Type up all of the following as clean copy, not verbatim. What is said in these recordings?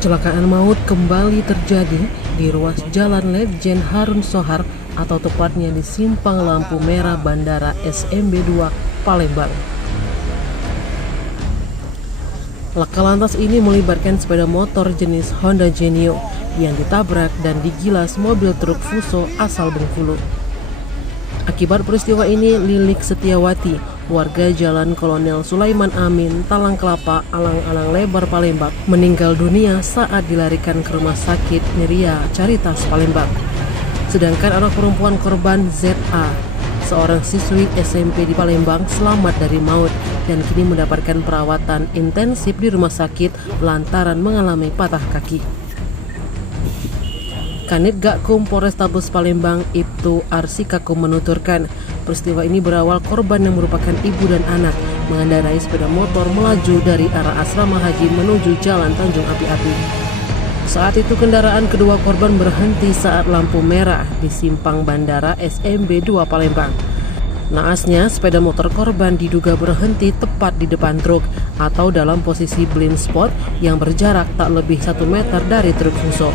Kecelakaan maut kembali terjadi di ruas Jalan Letjen Harun Sohar atau tepatnya di Simpang Lampu Merah Bandara SMB 2 Palembang. Laka lantas ini melibatkan sepeda motor jenis Honda Genio yang ditabrak dan digilas mobil truk Fuso asal Bengkulu. Akibat peristiwa ini, Lilik Setiawati, warga Jalan Kolonel Sulaiman Amin, Talang Kelapa, Alang-alang Lebar, Palembang, meninggal dunia saat dilarikan ke Rumah Sakit Miria Caritas, Palembang. Sedangkan anak perempuan korban ZA, seorang siswi SMP di Palembang, selamat dari maut dan kini mendapatkan perawatan intensif di rumah sakit lantaran mengalami patah kaki. Kanit Gakum Polrestabes Palembang, Ibtu Arsikakum menuturkan, peristiwa ini berawal korban yang merupakan ibu dan anak mengendarai sepeda motor melaju dari arah asrama haji menuju Jalan Tanjung Api-Api. Saat itu kendaraan kedua korban berhenti saat lampu merah di simpang bandara SMB 2 Palembang. Naasnya, sepeda motor korban diduga berhenti tepat di depan truk atau dalam posisi blind spot yang berjarak tak lebih 1 meter dari truk Fuso.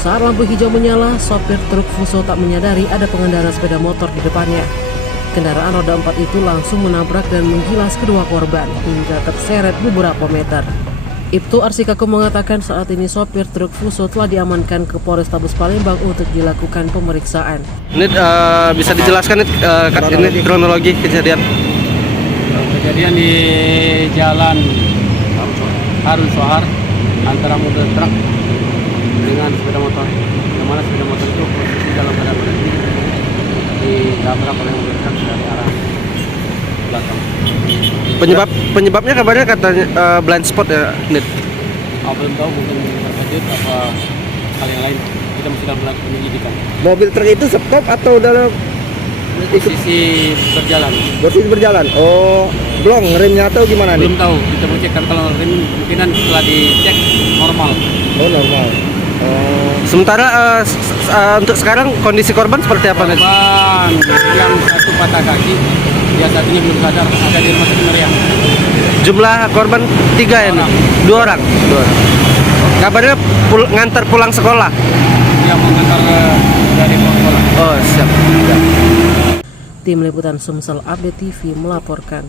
Saat lampu hijau menyala, sopir truk Fuso tak menyadari ada pengendara sepeda motor di depannya. Kendaraan roda 4 itu langsung menabrak dan menggilas kedua korban hingga terseret beberapa meter. Ibtu Arsikakum mengatakan saat ini sopir truk Fuso telah diamankan ke Polrestabes Palembang untuk dilakukan pemeriksaan. Ini bisa dijelaskan ini kronologi kejadian? Kejadian di Jalan Harun Sohar antara mobil truk dengan sepeda motor, yang mana sepeda motor itu posisi dalam keadaan berhenti ditabrak oleh mobil truk dari arah belakang. Penyebabnya kabarnya katanya blind spot ya, Nid? Belum tahu, mungkin terkejut apa hal yang lain. Kita masih dalam melakukan penyelidikan. Mobil truk itu stop atau dalam Posisi berjalan? posisi berjalan? Oh, blong remnya atau gimana nih? Belum tahu. Kita mau cek kan kalau rem kemungkinan setelah dicek normal. Oh, normal. Oh, Sementara untuk sekarang kondisi korban seperti apa, Nid? Korban yang satu patah kaki, dia saat ini belum sadar, ada di rumah sakit Meriah. Jumlah korban 3 ya, Nid? 2 orang. Kabarnya ngantar pulang sekolah. Dia mengantar dari sekolah. Oh, siap. Tim Liputan Sumsel Update TV melaporkan.